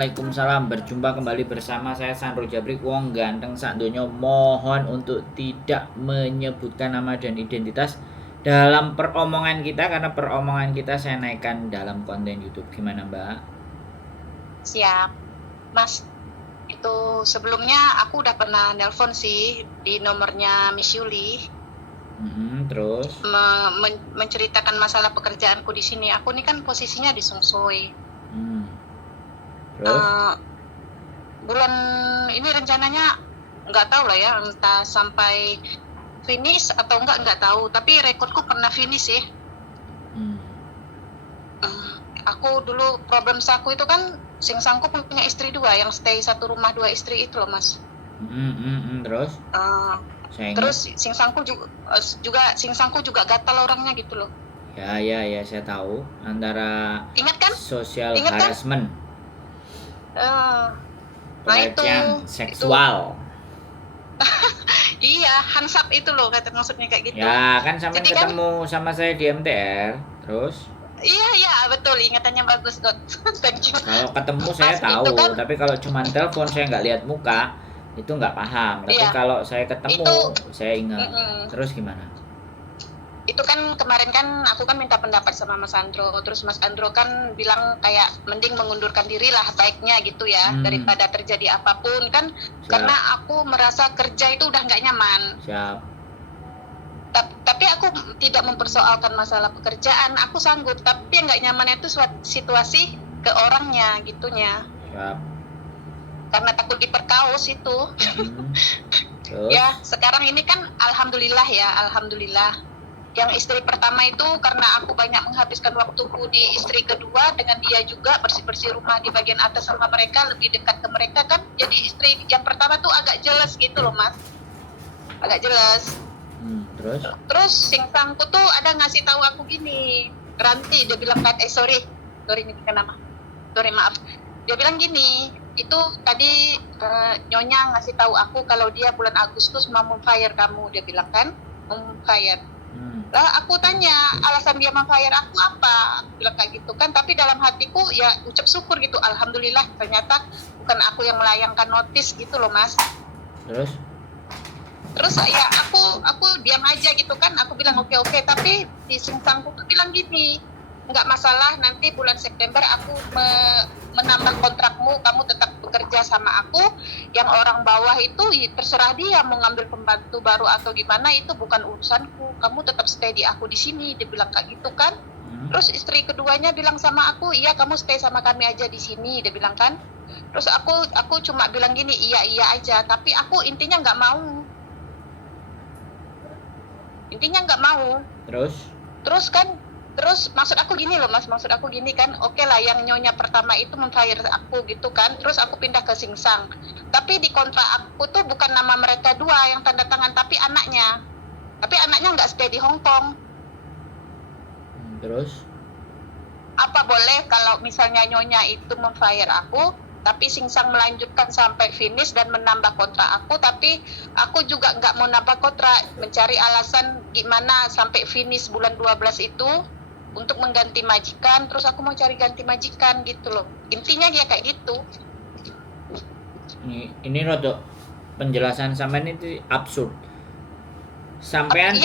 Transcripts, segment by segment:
Waalaikumsalam, berjumpa kembali bersama saya Sandro Jabrik, wong ganteng sak donya. Mohon untuk tidak menyebutkan nama dan identitas dalam peromongan kita, karena peromongan kita saya naikkan dalam konten YouTube. Gimana Mbak? Siap, Mas. Itu sebelumnya aku udah pernah nelpon sih di nomornya Miss Yuli, Terus? menceritakan masalah pekerjaanku di sini. Aku ini kan posisinya di Sungsoi. Terus? Bulan ini rencananya nggak tahu lah ya, entah sampai finish atau nggak tahu. Tapi rekodku pernah finish sih. Aku dulu problem aku itu kan singsangku punya istri dua yang stay satu rumah dua istri itu loh Mas. Terus? Terus singsangku juga gatal orangnya gitu loh. Ya, saya tahu. Antara Ingat kan? social Ingat kan? harassment, pelecehan seksual. Iya, hansap itu loh kata maksudnya kayak gitu. Ya kan sampai ketemu sama saya di MTR. Terus? Iya betul, ingatannya bagus dok. Thank you. Kalau ketemu saya tahu, kan, tapi kalau cuma telepon saya nggak lihat muka itu nggak paham. Tapi kalau saya ketemu saya ingat. Terus gimana? Itu kan kemarin kan aku kan minta pendapat sama Mas Andro, terus Mas Andro kan bilang kayak mending mengundurkan diri lah baiknya gitu ya, daripada terjadi apapun kan. Siap. Karena aku merasa kerja itu udah nggak nyaman. Siap. Tapi aku tidak mempersoalkan masalah pekerjaan, aku sanggup, tapi yang nggak nyaman itu situasi ke orangnya gitunya. Siap. Karena takut diperkaos itu. Ya sekarang ini kan alhamdulillah yang istri pertama itu karena aku banyak menghabiskan waktuku di istri kedua, dengan dia juga bersih-bersih rumah di bagian atas sama mereka, lebih dekat ke mereka kan, jadi istri yang pertama tuh agak jelas gitu loh Mas, agak jelas. Terus singsangku tuh ada ngasih tahu aku gini, Ranti, dia bilang kan sorry ini nama, maaf, dia bilang gini, itu tadi nyonya ngasih tahu aku kalau dia bulan Agustus mau fire kamu, dia bilang kan mau fire. Lah aku tanya alasan dia meng-fire aku apa, aku bilang kayak gitu kan, tapi dalam hatiku ya ucap syukur gitu, alhamdulillah ternyata bukan aku yang melayangkan notis gitu loh Mas. Terus ya aku diam aja gitu kan, aku bilang oke, tapi di singsangku tuh bilang gini, nggak masalah, nanti bulan September aku menambah kontrakmu, kamu tetap bekerja sama aku, yang orang bawah itu terserah dia mau ngambil pembantu baru atau gimana, itu bukan urusanku, kamu tetap stay di aku di sini, dia bilang kayak gitu kan. Terus istri keduanya bilang sama aku, iya kamu stay sama kami aja di sini, dia bilang kan. Terus aku cuma bilang gini, iya aja, tapi aku intinya nggak mau. Terus maksud aku gini loh Mas, kan oke lah yang nyonya pertama itu men-fire aku gitu kan, terus aku pindah ke Singsang, tapi di kontrak aku tuh bukan nama mereka dua yang tanda tangan, tapi anaknya nggak stay di Hong Kong. Terus apa boleh kalau misalnya nyonya itu men-fire aku, tapi Singsang melanjutkan sampai finish dan menambah kontrak aku, tapi aku juga nggak mau nambah kontrak, mencari alasan gimana sampai finish bulan 12 itu untuk mengganti majikan, terus aku mau cari ganti majikan gitu loh, intinya dia kayak gitu. Ini rodok penjelasan sampean itu absurd. Sampean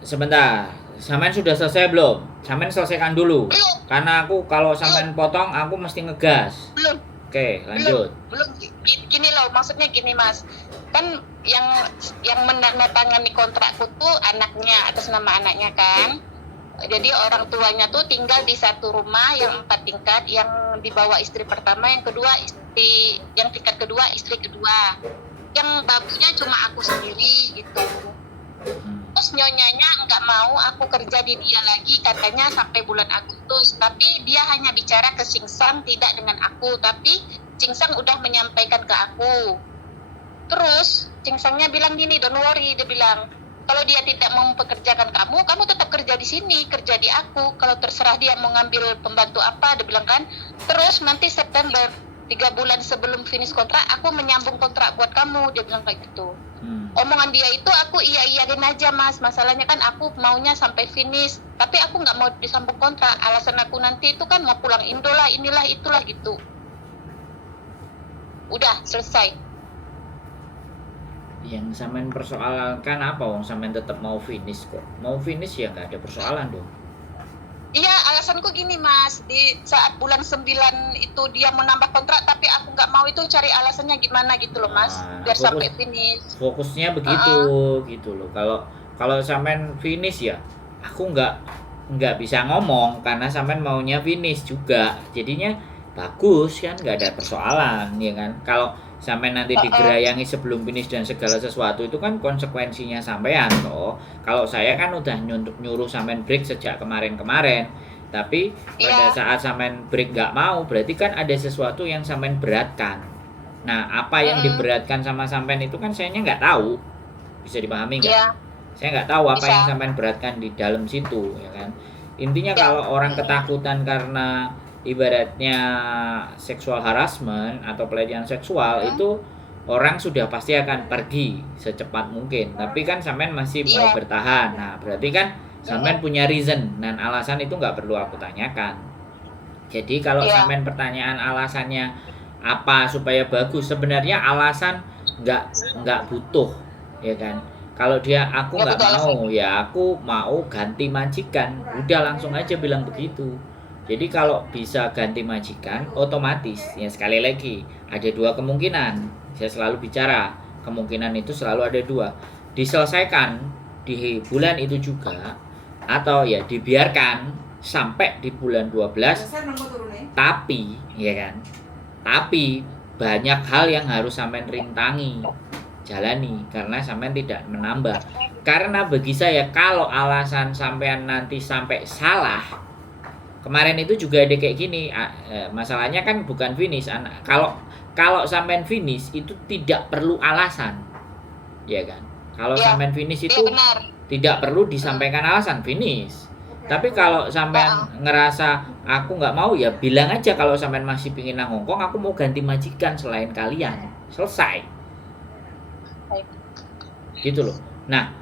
sebentar, sampean sudah selesai belum? Sampean selesaikan dulu. Karena aku kalau sampean potong aku mesti ngegas. Belum. Oke, lanjut. Belum gini loh, maksudnya gini Mas, kan yang menandatangani kontrakku tuh anaknya, atas nama anaknya kan. Jadi orang tuanya tuh tinggal di satu rumah yang 4 tingkat, yang di bawah istri pertama, yang tingkat kedua istri kedua, yang babunya cuma aku sendiri gitu. Terus nyonyanya nggak mau aku kerja di dia lagi, katanya sampai bulan Agustus, tapi dia hanya bicara ke Singsang, tidak dengan aku, tapi Singsang udah menyampaikan ke aku. Terus Singsangnya bilang gini, don't worry, dia bilang kalau dia tidak mau mempekerjakan kamu tetap kerja di sini, kerja di aku. Kalau terserah dia mau ngambil pembantu apa, dia bilang kan. Terus nanti September, 3 bulan sebelum finish kontrak, aku menyambung kontrak buat kamu, dia bilang kayak gitu. Omongan dia itu aku iya-iyain aja Mas, masalahnya kan aku maunya sampai finish, tapi aku nggak mau disambung kontrak, alasan aku nanti itu kan mau pulang Indo lah, inilah itulah gitu. Udah selesai. Yang sampean persoalkan apa? Wong sampean tetap mau finish kok. Mau finish ya nggak ada persoalan dong. Iya, alasanku gini Mas, di saat bulan 9 itu dia menambah kontrak, tapi aku nggak mau, itu cari alasannya gimana gitu loh Mas, biar sampai finish. Fokusnya begitu gitu loh. Kalau sampean finish ya, aku nggak bisa ngomong karena sampean maunya finish juga. Jadinya bagus kan, nggak ada persoalan ya kan. Kalau sampai nanti digerayangi sebelum finish dan segala sesuatu itu kan konsekuensinya sampean toh. Kalau saya kan udah nyuruh sampean break sejak kemarin-kemarin, tapi pada saat sampean break nggak mau, berarti kan ada sesuatu yang sampean beratkan. Nah, apa yang diberatkan sama sampean itu kan sayanya nggak tahu. Bisa dipahami nggak? Saya nggak tahu apa yang sampean beratkan di dalam situ ya kan. Intinya kalau orang ketakutan karena ibaratnya seksual harassment atau pelecehan seksual itu orang sudah pasti akan pergi secepat mungkin, tapi kan sampean masih mau bertahan. Nah berarti kan sampean punya reason dan alasan itu nggak perlu aku tanyakan. Jadi kalau sampean pertanyaan alasannya apa supaya bagus, sebenarnya alasan nggak butuh ya kan. Kalau dia aku nggak mau ya aku mau ganti majikan, udah langsung aja bilang begitu. Jadi kalau bisa ganti majikan, otomatis ya sekali lagi ada dua kemungkinan. Saya selalu bicara kemungkinan itu selalu ada dua. Diselesaikan di bulan itu juga, atau ya dibiarkan sampai di bulan 12. Tapi ya kan, tapi banyak hal yang harus sampean rintangi, jalani karena sampean tidak menambah. Karena bagi saya kalau alasan sampean nanti sampai salah. Kemarin itu juga ada kayak gini, masalahnya kan bukan finish. Kalau sampean finish itu tidak perlu alasan, ya kan? Kalau sampean finish itu tidak perlu disampaikan alasan finish. Tapi kalau sampean ngerasa aku nggak mau ya bilang aja kalau sampean masih pingin nang Hongkong, aku mau ganti majikan selain kalian, selesai. Gitu loh. Nah,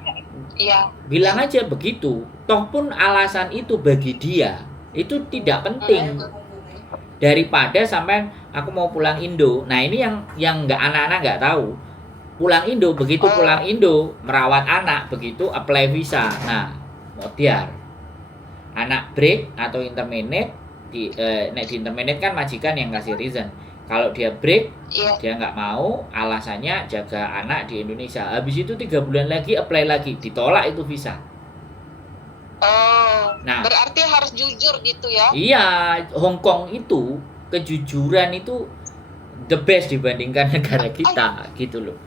bilang aja begitu. Toh pun alasan itu bagi dia itu tidak penting daripada sampai aku mau pulang Indo. Nah ini yang nggak anak-anak nggak tahu, pulang Indo, begitu pulang Indo merawat anak, begitu apply visa, nah modiar anak break atau intermediate di intermediate kan majikan yang kasih reason. Kalau dia break dia nggak mau, alasannya jaga anak di Indonesia, habis itu 3 bulan lagi apply lagi, ditolak itu visa. Nah, berarti harus jujur gitu ya? Iya, Hong Kong itu kejujuran itu the best dibandingkan negara kita, gitu loh.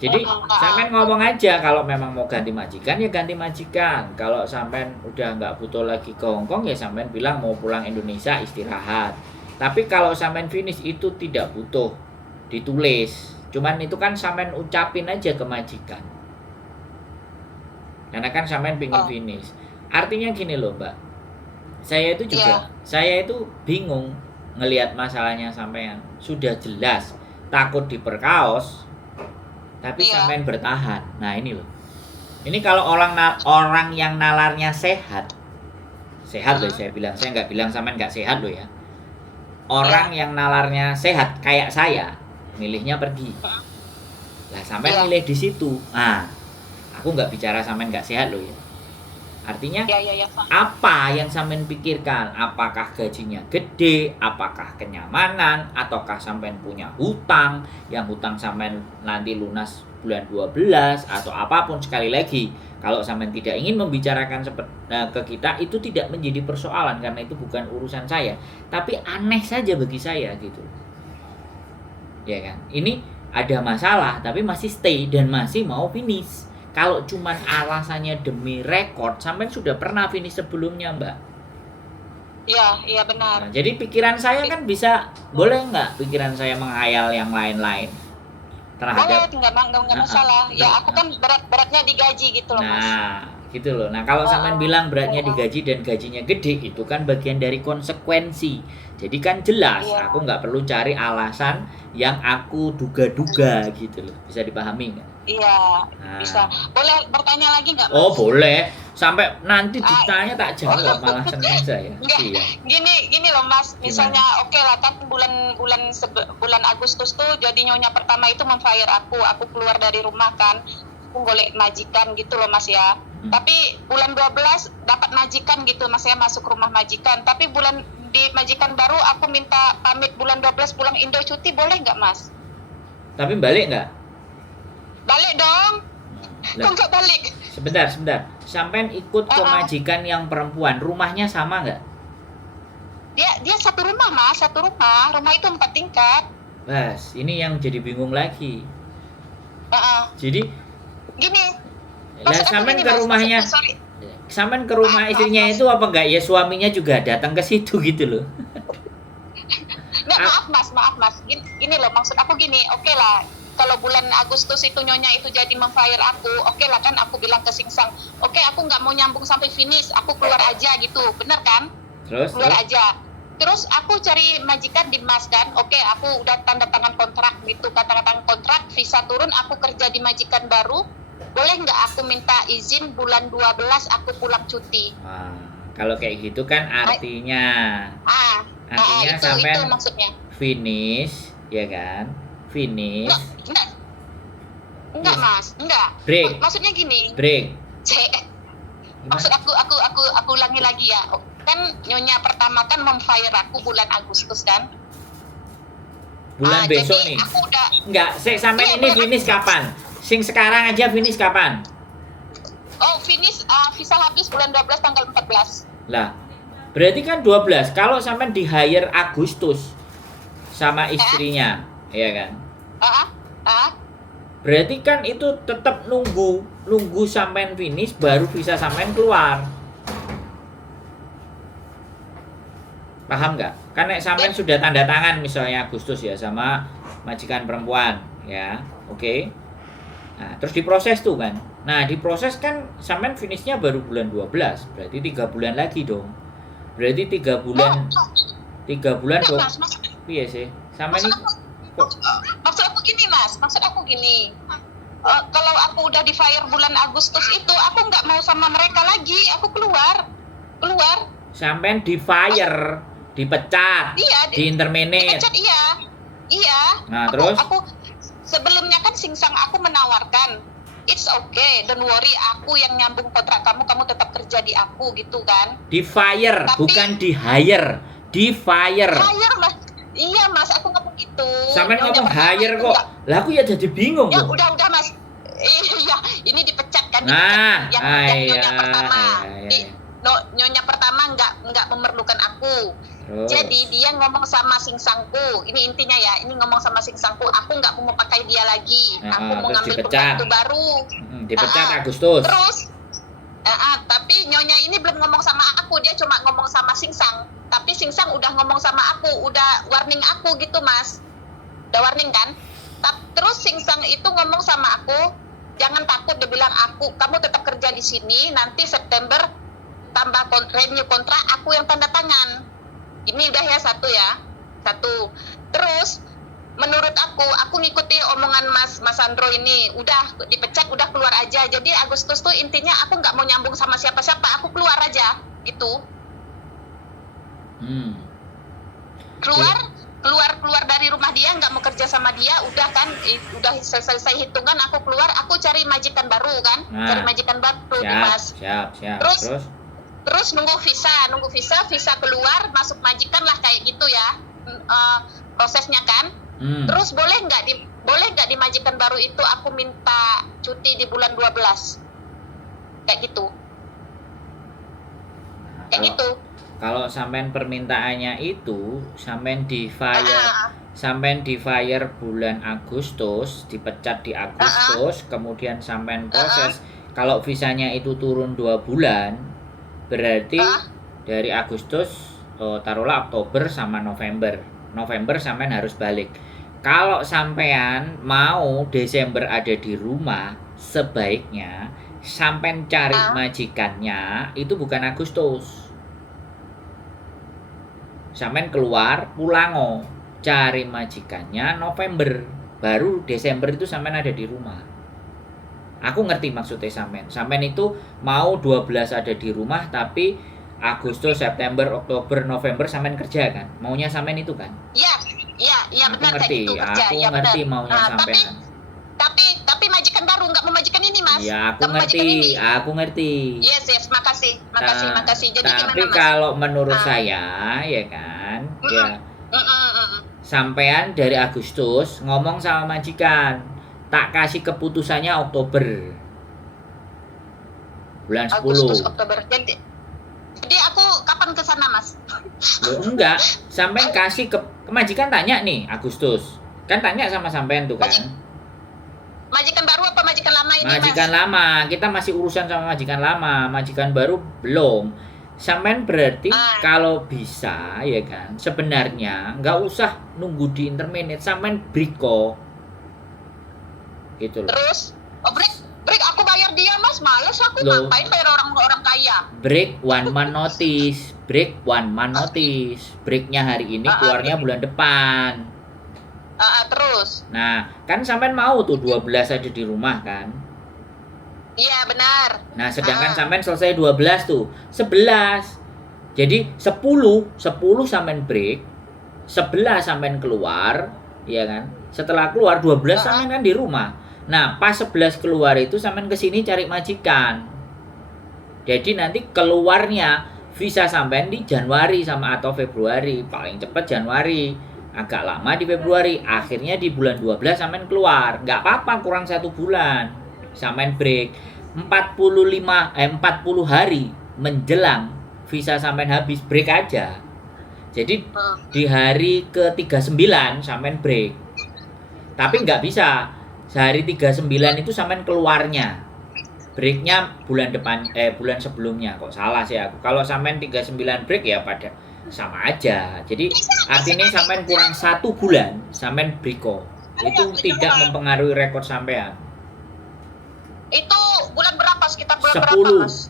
Jadi sampean ngomong aja kalau memang mau ganti majikan ya ganti majikan. Kalau sampean udah nggak butuh lagi ke Hong Kong ya sampean bilang mau pulang Indonesia istirahat. Tapi kalau sampean finish itu tidak butuh ditulis, cuman itu kan sampean ucapin aja ke majikan. Karena kan sampean pingin finish. Artinya gini loh Mbak, saya itu juga saya itu bingung ngelihat masalahnya sampean. Sudah jelas takut diperkaos, tapi sampean bertahan. Nah ini loh, ini kalau orang yang nalarnya sehat loh, saya bilang, saya nggak bilang sampean nggak sehat loh ya. Orang yang nalarnya sehat kayak saya, milihnya pergi. Lah sampean milih di situ. Nah, aku nggak bicara sampean nggak sehat loh ya. Artinya apa yang sampean pikirkan? Apakah gajinya gede? Apakah kenyamanan? Ataukah sampean punya hutang? Yang hutang sampean nanti lunas bulan 12 atau apapun. Sekali lagi, kalau sampean tidak ingin membicarakan ke kita, itu tidak menjadi persoalan karena itu bukan urusan saya. Tapi aneh saja bagi saya gitu. Ya kan? Ini ada masalah tapi masih stay dan masih mau finish. Kalau cuman alasannya demi rekor, sampai sudah pernah finish sebelumnya, Mbak. Iya benar. Nah, jadi pikiran saya kan bisa, boleh nggak pikiran saya menghayal yang lain-lain terhadap? Boleh, nggak masalah. Ya aku kan beratnya digaji gitu loh, Mas. Nah, gitu loh. Nah kalau sampean bilang beratnya Oh, digaji dan gajinya gede, itu kan bagian dari konsekuensi. Jadi kan jelas iya. aku nggak perlu cari alasan yang aku duga-duga gitu loh. Bisa dipahami nggak? Iya, bisa. Nah, Boleh bertanya lagi nggak, oh Mas? boleh. Sampai nanti Ah, ditanya tak jawab malah seneng saya. enggak, Iya. gini loh Mas. Gimana? Misalnya oke lah kan bulan Agustus tuh jadi nyonya pertama itu memfire aku keluar dari rumah kan, aku golek majikan gitu loh Mas ya. Hmm. Tapi bulan 12 dapat majikan gitu Mas ya, masuk rumah majikan. Tapi di majikan baru aku minta pamit bulan 12 pulang Indo cuti, boleh nggak Mas? Tapi balik nggak? Balik dong. Lah, Kok nggak balik? sebentar. Sampean ikut ke Uh-uh. majikan yang perempuan, rumahnya sama nggak? Dia satu rumah Mas, satu rumah. Rumah itu 4 tingkat. Bas, ini yang jadi bingung lagi. Uh-uh. Jadi, Gini, lah maksud aku sampean gini, ke Mas, rumahnya, sorry. sampean ke rumah Maaf, istrinya Mas. itu apa enggak ya suaminya juga datang ke situ gitu loh. Nggak, Ah, maaf mas. Gini loh, maksud aku gini, oke lah. Kalau bulan Agustus itu nyonya itu jadi memfire aku, oke lah kan aku bilang ke Singsang, oke aku nggak mau nyambung sampai finish, aku keluar aja gitu, bener kan? terus Keluar aja. Terus aku cari majikan di Mas kan, oke aku udah tanda tangan kontrak gitu, tanda tangan kontrak, visa turun, aku kerja di majikan baru, boleh nggak aku minta izin bulan 12 aku pulang cuti? Wah, kalau kayak gitu kan artinya Itu sampean maksudnya. finish, ya kan? Finish, Enggak Yes. mas, enggak. Break. Maksudnya gini, break. maksud aku ulangi lagi ya. Kan nyonya pertama kan memfire aku bulan Agustus kan. Bulan besok jadi nih. aku udah, Enggak, sampean Iya, ini bulan finish kapan? Sing sekarang aja finish kapan? finish visa habis bulan 12 tanggal 14. Lah, berarti kan 12. Kalau sampean di hire Agustus sama istrinya, ya kan? Ah, ah, Berarti kan itu tetap nunggu sampean finish baru bisa sampean keluar. Paham nggak? Kan nek sampean sudah tanda tangan misalnya Agustus ya sama majikan perempuan, ya. Oke. Nah, terus diproses tuh kan. Nah, diproses kan sampean finishnya baru bulan 12. Berarti 3 bulan lagi dong. Berarti 3 bulan enggak dong. mas, Iya sih. Sampean ini maksud aku gini. Kalau aku udah di fire bulan Agustus itu, aku nggak mau sama mereka lagi, aku keluar. sampean di fire, dipecat, Iya, di interminate. dipecat, iya. Nah, terus Aku sebelumnya kan Singsang aku menawarkan, it's okay, don't worry, aku yang nyambung kontrak kamu tetap kerja di aku gitu kan. di fire, Tapi- bukan di hire. Di fire. Hire mas, iya mas, aku ngomong gitu. Sampean Nyonya ngomong pertama hire itu kok. enggak. Lah aku ya jadi bingung Ya loh. udah mas. Iya, ini dipecat kan, Nah, yang iya, nyonya pertama. iya. Nyonya pertama nggak memerlukan aku. Terus. Jadi dia ngomong sama Singsangku, ini intinya ya, ini ngomong sama Singsangku, aku nggak mau pakai dia lagi, aku mau terus ngambil dipecat. pembantu baru. Dipecat Agustus. Terus, tapi nyonya ini belum ngomong sama aku, dia cuma ngomong sama Singsang. Tapi Singsang udah ngomong sama aku, udah warning aku gitu mas, udah warning kan. Terus Singsang itu ngomong sama aku, jangan takut, dia bilang kamu tetap kerja di sini, nanti September tambah renew kontrak, aku yang tanda tangan. Ini udah ya satu. Terus menurut aku ngikuti omongan Mas Sandro ini, udah dipecat, udah keluar aja. Jadi Agustus tuh intinya aku nggak mau nyambung sama siapa-siapa, aku keluar aja gitu. Keluar dari rumah dia, nggak mau kerja sama dia, udah kan, udah selesai hitungan, aku keluar, aku cari majikan baru kan, cari majikan baru nih mas. Siap. Terus nunggu visa keluar, masuk majikan lah kayak gitu ya, prosesnya kan. Terus boleh nggak di majikan baru itu aku minta cuti di bulan 12 kayak gitu. Kalau sampean permintaannya itu sampean di fire bulan Agustus, dipecat di Agustus, kemudian sampean proses. Kalau visanya itu turun 2 bulan, berarti dari Agustus taruhlah Oktober sama November sampean harus balik. Kalau sampean mau Desember ada di rumah, sebaiknya sampean cari majikannya itu bukan Agustus. Sampean keluar pulango cari majikannya November, baru Desember itu sampean ada di rumah. Aku ngerti maksudnya sampean. Sampean itu mau 12 ada di rumah, tapi Agustus, September, Oktober, November sampean kerja kan? Maunya sampean itu kan? Iya Aku benar ngerti, kayak gitu kerja. aku Ya ngerti benar. maunya sampean. Tapi majikan baru nggak mau majikan ini Mas. Ya, Nggak mau majikan ini. aku ngerti. Yes, makasih. Jadi Tapi gimana Mas? kalau menurut saya, ya kan, ya sampean dari Agustus ngomong sama majikan, tak kasih keputusannya Oktober, bulan 10. Agustus, Oktober. Jadi aku kapan ke sana Mas? Loh, enggak, sampean kasih ke majikan, tanya nih Agustus, kan tanya sama sampean tuh kan. Majikan baru apa majikan lama ini Majikan Mas? lama, kita masih urusan sama majikan lama, majikan baru belum. Sampean berarti kalau bisa ya kan, sebenarnya nggak usah nunggu di intermediate, sampean break kok. Gitu loh. Terus, break aku bayar dia Mas, males aku ngapain bayar orang kaya. Break 1 month notice, break 1 month notice. Breaknya hari ini, keluarnya bulan depan. Terus. Nah, kan sampean mau tuh 12 ada di rumah kan? Iya benar. Nah, sedangkan sampean selesai 12 tuh, 11. Jadi 10 sampean break, 11 sampean keluar, ya kan? Setelah keluar 12 sampean kan di rumah. Nah, pas 11 keluar itu sampean ke sini cari majikan. Jadi nanti keluarnya visa sampean di Januari sama atau Februari, paling cepat Januari. Agak lama di Februari, akhirnya di bulan 12 sampean keluar. Nggak apa-apa, kurang 1 bulan. Sampean break 40 hari menjelang visa sampean habis, break aja. Jadi di hari ke-39 sampean break. Tapi nggak bisa sehari 39 itu sampean keluarnya. Breaknya bulan depan, bulan sebelumnya. Kok salah sih aku. Kalau sampean 39 break ya pada sama aja. Jadi artinya sampean kurang 1 bulan sampean break kok. Itu tidak mempengaruhi rekor sampean. Itu bulan berapa? Sekitar bulan 10. berapa Mas?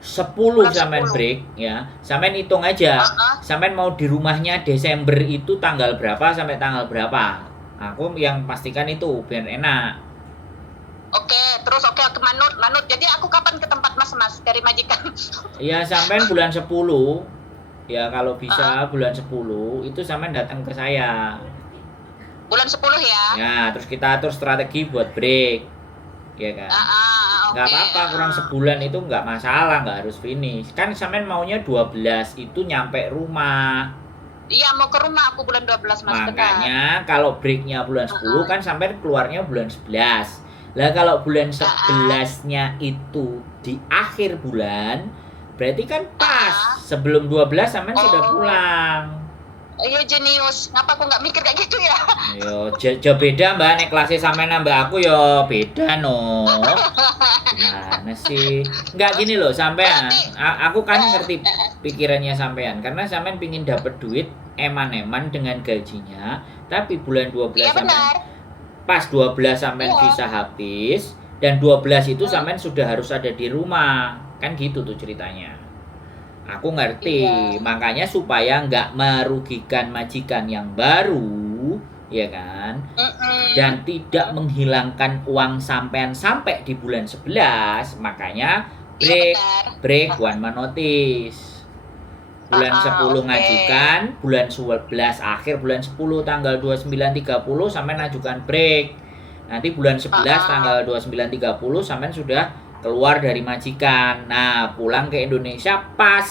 10 sampean break ya. Sampean hitung aja. Sampean mau di rumahnya Desember itu tanggal berapa sampai tanggal berapa? Aku yang pastikan itu biar enak. Oke, terus oke manut. Jadi aku kapan ke tempat Mas dari majikan? Ya sampean bulan 10. Ya kalau bisa bulan 10 itu sampean datang ke saya. Bulan 10 ya? Ya, terus kita atur strategi buat break. Ya kan? Nggak apa-apa, kurang sebulan itu nggak masalah, nggak harus finish. Kan sampean maunya 12 itu nyampe rumah. Iya, mau ke rumah aku bulan 12 Mas. Makanya kalau breaknya bulan 10 kan sampean keluarnya bulan 11. Lah kalau bulan 11-nya itu di akhir bulan, berarti kan pas sebelum 12 sampean sudah pulang. Iya jenius, ngapa aku nggak mikir kayak gitu ya? Yo, beda mbak, nek kelasnya sampean nambah aku yo beda no. Gimana sih? Nggak gini loh sampean, aku kan ngerti pikirannya sampean, karena sampean pingin dapet duit eman-eman dengan gajinya, tapi bulan 12 ya, sampean pas 12 sampean bisa habis, dan 12 itu sampean sudah harus ada di rumah, kan gitu tuh ceritanya. Aku ngerti, makanya supaya nggak merugikan majikan yang baru, ya kan? Dan tidak menghilangkan uang sampean sampai di bulan 11, makanya break 1 month notice. Bulan 10 ngajukan, bulan 11 akhir bulan 10 tanggal 29 30 sampean ngajukan break. Nanti bulan 11 tanggal 29 30 sampean sudah keluar dari majikan. Nah, pulang ke Indonesia pas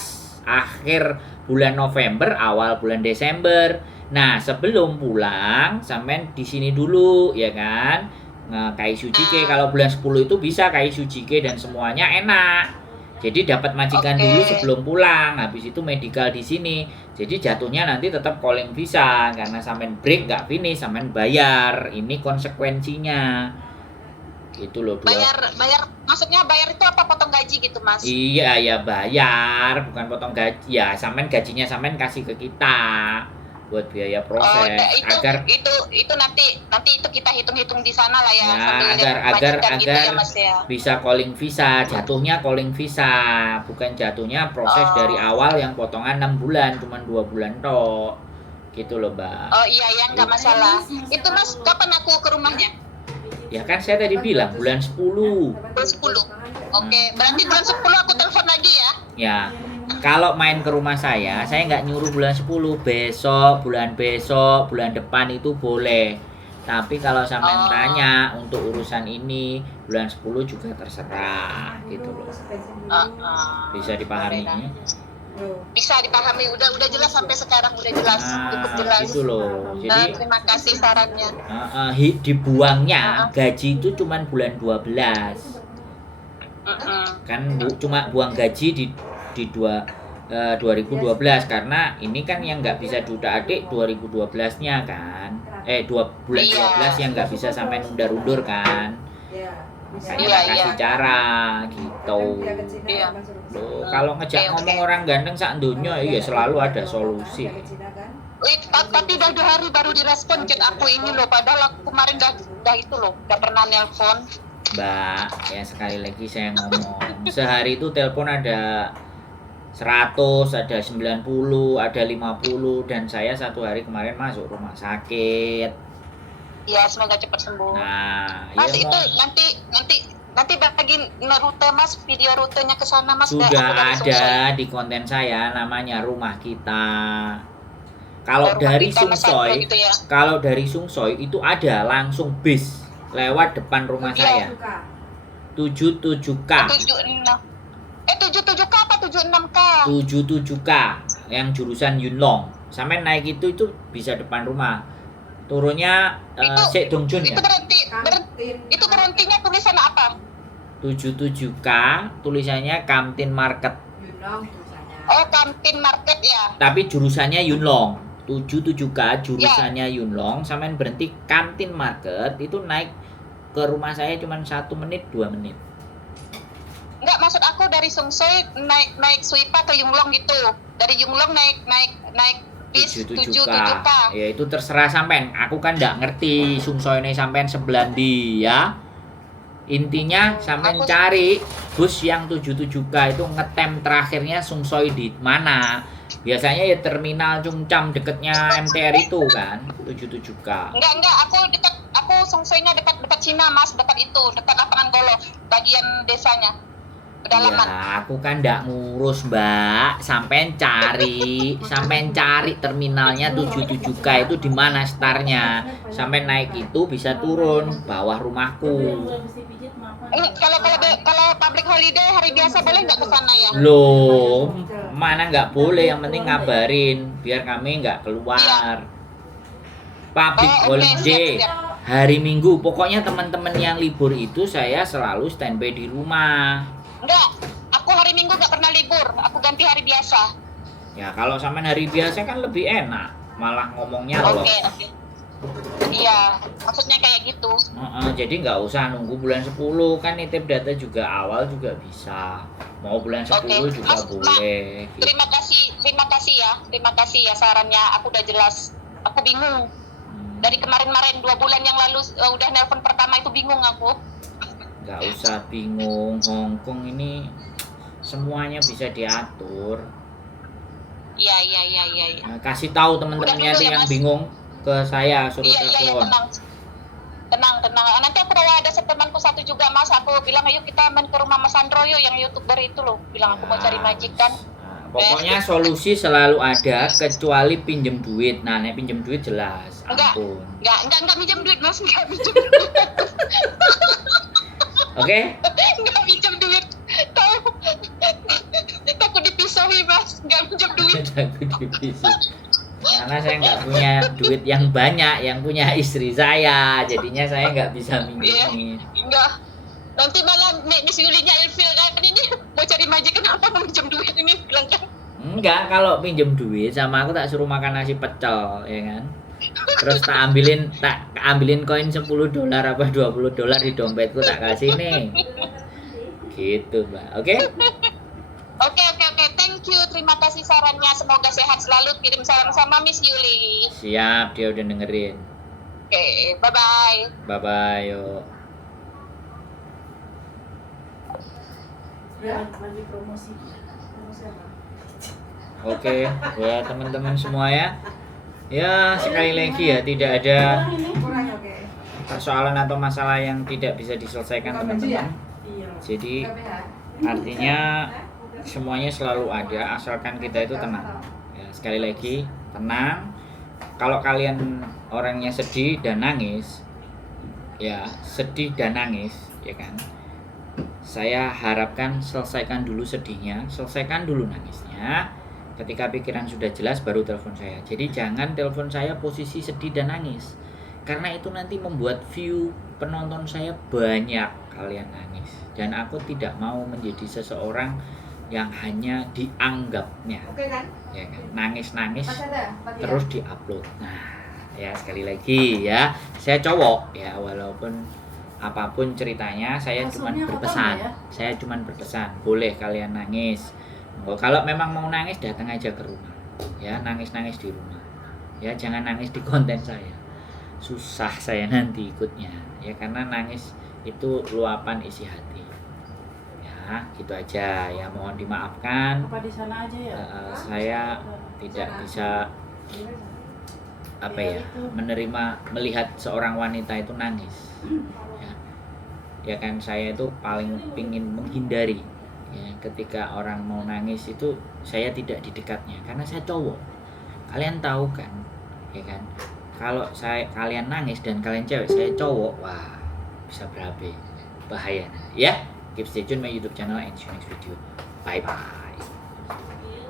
akhir bulan November, awal bulan Desember. Nah, sebelum pulang, sampean di sini dulu, ya kan? Nah, kai Sujike kalau bulan 10 itu bisa kai Sujike dan semuanya enak. Jadi dapat majikan dulu sebelum pulang, habis itu medical di sini. Jadi jatuhnya nanti tetap calling visa karena sampean break nggak finish, sampean bayar. Ini konsekuensinya. Gitu loh. Bayar maksudnya bayar itu apa, potong gaji gitu Mas? Iya ya bayar, bukan potong gaji ya, sampean gajinya sampean kasih ke kita buat biaya Oh, proses agar itu nanti itu kita hitung-hitung di sana lah ya, ya sambil lihat agar budgetan gitu ya Mas ya. bisa calling visa, jatuhnya calling visa, bukan jatuhnya proses dari Oh. awal yang potongan 6 bulan, cuman 2 bulan tok. Gitu loh, Mbak. Oh iya ya, nggak masalah. Itu Mas, kapan aku ke rumahnya? Ya kan saya tadi bilang bulan 10. Bulan 10. Oke, berarti bulan 10 aku telepon lagi ya. Ya, kalau main ke rumah saya nggak nyuruh bulan 10, besok, bulan depan itu boleh. Tapi kalau sampean tanya untuk urusan ini, bulan 10 juga terserah, gitu loh. Bisa dipahami ya? Bisa dipahami, udah jelas sampai sekarang, udah jelas, cukup jelas. Gitu loh. Jadi terima kasih sarannya. dibuangnya gaji itu cuman bulan 12. Kan cuma buang gaji di 2012 karena ini kan yang nggak bisa diutak-atik 2012-nya kan. Bulan 12 yang nggak bisa sampai undur-undur kan. Makanya kasih cara gitu. Iya. Loh, kalau ngejak ngomong orang ganteng sak dunia ya selalu ada solusi. Tapi udah 2 hari baru direspon chat aku ini loh, padahal aku kemarin udah itu loh, udah pernah nelpon. Mbak, ya sekali lagi saya ngomong, sehari itu telepon ada 100, ada 90, ada 50, dan saya satu hari kemarin masuk rumah sakit. Ya, semoga cepat sembuh. Nah, Mas, ya itu nanti bagi rute Mas, video rutenya ke sana Mas. Sudah ada di konten saya, namanya Rumah Kita. Kalau dari Sungsoy, gitu ya? kalau dari Sungsoy itu ada langsung bis lewat depan rumah saya. 77K. 77K apa 76K? 77K yang jurusan Yunlong. Sampai naik itu bisa depan rumah. Turunnya Sek Dongjun ya. Itu berhentinya tulisan apa? 77K tulisannya Kantin Market. Oh, Kantin Market ya. Tapi jurusannya Yunlong. 77K jurusannya Yunlong, sampai berhenti Kantin Market, itu naik ke rumah saya cuma 1 menit 2 menit. Enggak, maksud aku dari Sungsoy naik Suipa ke Yunglong gitu. Dari Yunglong naik bis 77K. Ya itu terserah sampean. Aku kan nggak ngerti Sungsoy ini sampean sebelah di ya. Intinya sampean cari bus yang 77K itu ngetem terakhirnya Sungsoy di mana. Biasanya ya terminal Cungcam deketnya MTR itu kan, 77K. Enggak, aku Sungsoynya dekat Cina Mas, dekat lapangan golf, bagian desanya. Pedalaman. Ya, aku kan ndak ngurus Mbak, sampean cari terminalnya 77K itu di mana startnya. Sampai naik itu bisa turun bawah rumahku. Kalau public holiday hari biasa boleh nggak ke sana ya? Loh, mana nggak boleh, yang penting ngabarin biar kami nggak keluar. Public holiday hari Minggu, pokoknya teman-teman yang libur itu saya selalu standby di rumah. Enggak, aku hari Minggu nggak pernah libur, aku ganti hari biasa. Ya kalau sampean hari biasa kan lebih enak, malah ngomongnya loh. Oke. Iya, maksudnya kayak gitu. Jadi nggak usah nunggu bulan 10, kan nitip data juga awal juga bisa. Mau bulan 10 juga Mas, boleh. Gitu. Terima kasih ya sarannya. Aku udah jelas. Aku bingung. Dari kemarin 2 bulan yang lalu udah nelpon pertama itu bingung aku. Nggak usah bingung, Hongkong ini semuanya bisa diatur. Iya. Nah, kasih tahu teman-temannya tuh yang bingung ke saya, suruh telepon. Tenang. Nanti aku bawa ada temanku satu juga Mas. Aku bilang ayo kita main ke rumah Mas Sandro yuk, yang YouTuber itu loh. Bilang aku mau cari majikan. Nah, pokoknya solusi selalu ada kecuali pinjem duit. Nah, nek pinjem duit jelas. Ampun. Enggak minjem duit Mas, enggak minjem duit. Oke? Enggak minjem duit. Tahu. Takut dipisahi Mas, enggak minjem duit. Takut dipisah. Karena saya nggak punya duit yang banyak, yang punya istri saya, jadinya saya nggak bisa minjemin. Enggak. Nanti malah Miss Yulinya ilfil kan, ini mau cari majikan apa mau minjem duit ini, bilang kan. Enggak, kalau pinjem duit sama aku tak suruh makan nasi pecel, ya kan. Terus tak ambilin koin $10 apa $20 di dompetku, tak kasih nih. Gitu, Mbak. Oke? Oke. Thank thank you, terima kasih sarannya, semoga sehat selalu, kirim salam sama Miss Yuli. Siap, dia udah dengerin. Oke, bye bye. Bye bye, yuk. Lagi promosi apa? Oke, buat teman-teman semua ya. Ya, sekali lagi ya, tidak ada Kurang oke. persoalan atau masalah yang tidak bisa diselesaikan teman-teman. Iya. Jadi artinya semuanya selalu ada asalkan kita itu tenang. Ya, sekali lagi tenang. Kalau kalian orangnya sedih dan nangis, ya sedih dan nangis, ya kan. Saya harapkan selesaikan dulu sedihnya, selesaikan dulu nangisnya. Ketika pikiran sudah jelas baru telepon saya. Jadi jangan telepon saya posisi sedih dan nangis. Karena itu nanti membuat view penonton saya banyak kalian nangis. Dan aku tidak mau menjadi seseorang yang hanya dianggapnya. Oke kan? Ya kan? Nangis-nangis Pas ada? Pas terus diupload. Nah, ya sekali lagi ya, saya cowok ya walaupun apapun ceritanya saya cuma Maksudnya berpesan. apa ya? Saya cuma berpesan, boleh kalian nangis. Oh, kalau memang mau nangis datang aja ke rumah. Ya, nangis-nangis di rumah. Ya, jangan nangis di konten saya. Susah saya nanti ikutnya. Ya karena nangis itu luapan isi hati. Ya, gitu aja. Ya mohon dimaafkan. Apa di sana aja ya? Saya tidak bisa apa ya menerima melihat seorang wanita itu nangis ya kan saya itu paling pingin menghindari ya ketika orang mau nangis itu saya tidak di dekatnya karena saya cowok kalian tahu kan ya kan kalau kalian nangis dan kalian cewek saya cowok wah bisa berabe bahaya ya keep stay tune my YouTube channel and see you next video bye bye.